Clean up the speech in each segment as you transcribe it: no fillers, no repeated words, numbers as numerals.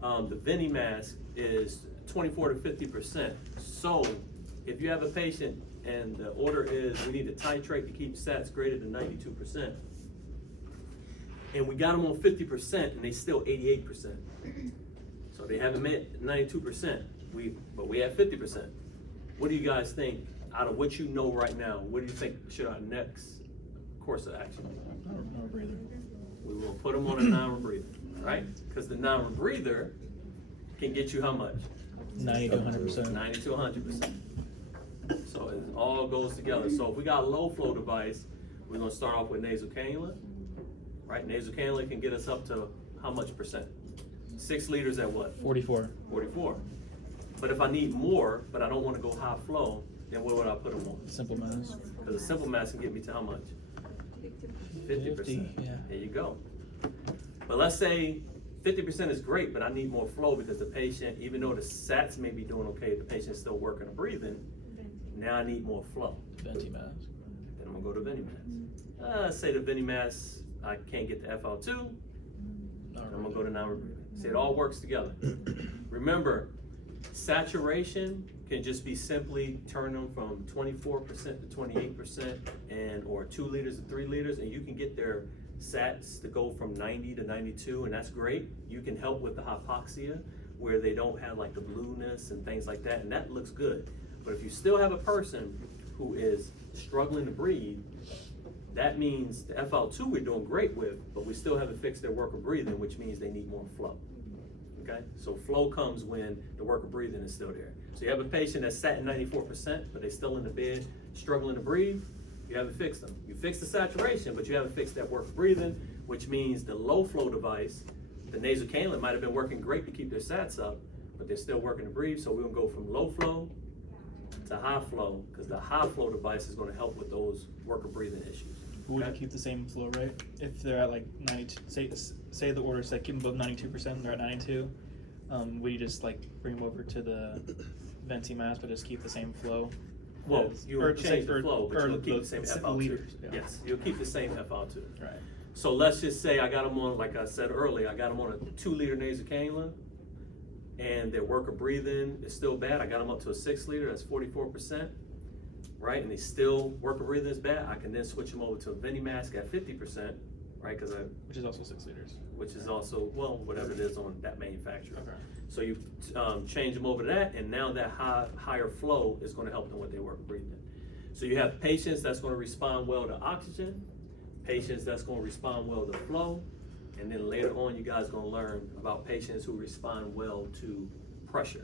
The Veni mask is 24 to 50%. So if you have a patient and the order is we need to titrate to keep sats greater than 92%, and we got them on 50% and they still 88%. So they haven't met 92%, but we have 50%. What do you guys think, out of what you know right now, what do you think should our next course of action be? No breather. We will put them on a non-rebreather, right? Because the non-rebreather can get you how much? 90 to 100%. 90 to 100%. So it all goes together. So if we got a low flow device, we're gonna start off with nasal cannula, right? Nasal cannula can get us up to how much percent? 6 liters at what? 44. 44. But if I need more, but I don't wanna go high flow, then what would I put them on? Simple mask. Because a simple mask can get me to how much? 50%. 50, yeah. There you go. But let's say 50% is great, but I need more flow because the patient, even though the SATs may be doing okay, the patient's still working and breathing, now I need more flow. Venti mask. Then I'm gonna go to Veni mask. Say the Veni mask, I can't get the FL2, I'm gonna go to non-rebreathing. See, it all works together. Remember, saturation can just be simply turn them from 24% to 28% or 2 liters to 3 liters, and you can get their SATs to go from 90 to 92, and that's great. You can help with the hypoxia where they don't have like the blueness and things like that, and that looks good. But if you still have a person who is struggling to breathe, that means the FL2 we're doing great with, but we still haven't fixed their work of breathing, which means they need more flow. Okay, so flow comes when the work of breathing is still there. So you have a patient that's sat at 94%, but they're still in the bed, struggling to breathe, you haven't fixed them. You fixed the saturation, but you haven't fixed that work of breathing, which means the low flow device, the nasal cannula might have been working great to keep their sats up, but they're still working to breathe, so we're gonna go from low flow to high flow, because the high flow device is gonna help with those work of breathing issues. Would Okay? you keep the same flow rate if they're at like 92? Say the order said keep them above 92%, they're at 92. Would you just like bring them over to the Venti mask, but just keep the same flow? Well, as- you or will change the or- flow, but or you'll keep the same FL2. liters, yeah. Yes, you'll keep the same FL2. Right. So let's just say I got them on, like I said earlier, I got them on a 2 liter nasal cannula, and their work of breathing is still bad. I got them up to a 6 liter, that's 44%, right? And they still work of breathing is bad. I can then switch them over to a Veni mask at 50%, right? Because Which is also 6 liters. which is also, well, whatever it is on that manufacturer. Okay. So you change them over to that, and now that higher flow is gonna help them with their work of breathing. So you have patients that's gonna respond well to oxygen, patients that's gonna respond well to flow, and then later on, you guys gonna learn about patients who respond well to pressure.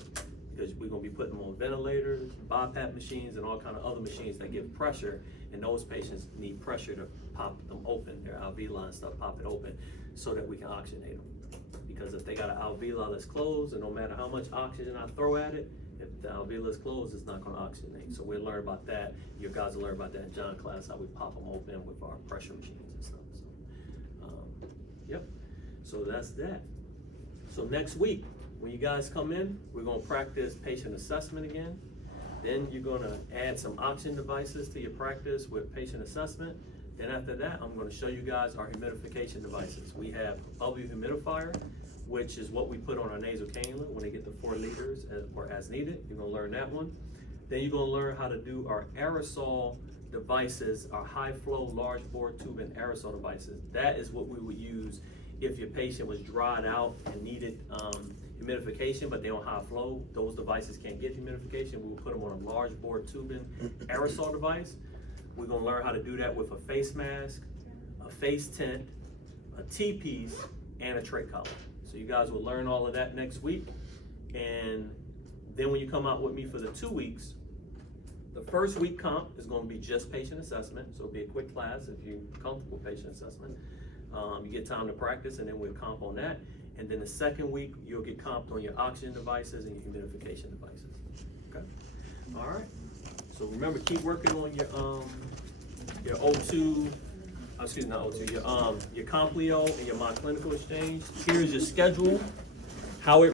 Because we're gonna be putting them on ventilators, BiPAP machines, and all kind of other machines that give pressure, and those patients need pressure to pop them open, their alveoli and stuff, pop it open, so that we can oxygenate them. Because if they got an alveoli that's closed, and no matter how much oxygen I throw at it, if the alveoli is closed, it's not gonna oxygenate. So we'll learn about that. You guys will learn about that in John class, how we pop them open with our pressure machines and stuff. So, yep, so that's that. So next week, when you guys come in, we're gonna practice patient assessment again. Then you're gonna add some oxygen devices to your practice with patient assessment. Then after that, I'm gonna show you guys our humidification devices. We have bubble humidifier, which is what we put on our nasal cannula when they get to 4 liters or as needed. You're gonna learn that one. Then you're gonna learn how to do our aerosol devices, our high flow, large bore tube and aerosol devices. That is what we would use if your patient was dried out and needed humidification, but they don't high flow. Those devices can't get humidification. We will put them on a large bore tubing aerosol device. We're gonna learn how to do that with a face mask, a face tent, a T-piece, and a trach collar. So you guys will learn all of that next week. And then when you come out with me for the 2 weeks, the first week comp is gonna be just patient assessment. So it'll be a quick class if you're comfortable with patient assessment. You get time to practice, and then we'll comp on that. And then the second week, you'll get comped on your oxygen devices and your humidification devices. Okay? All right. So remember, keep working on your O2, excuse me, not O2, your Complio and your My Clinical Exchange. Here's your schedule, how it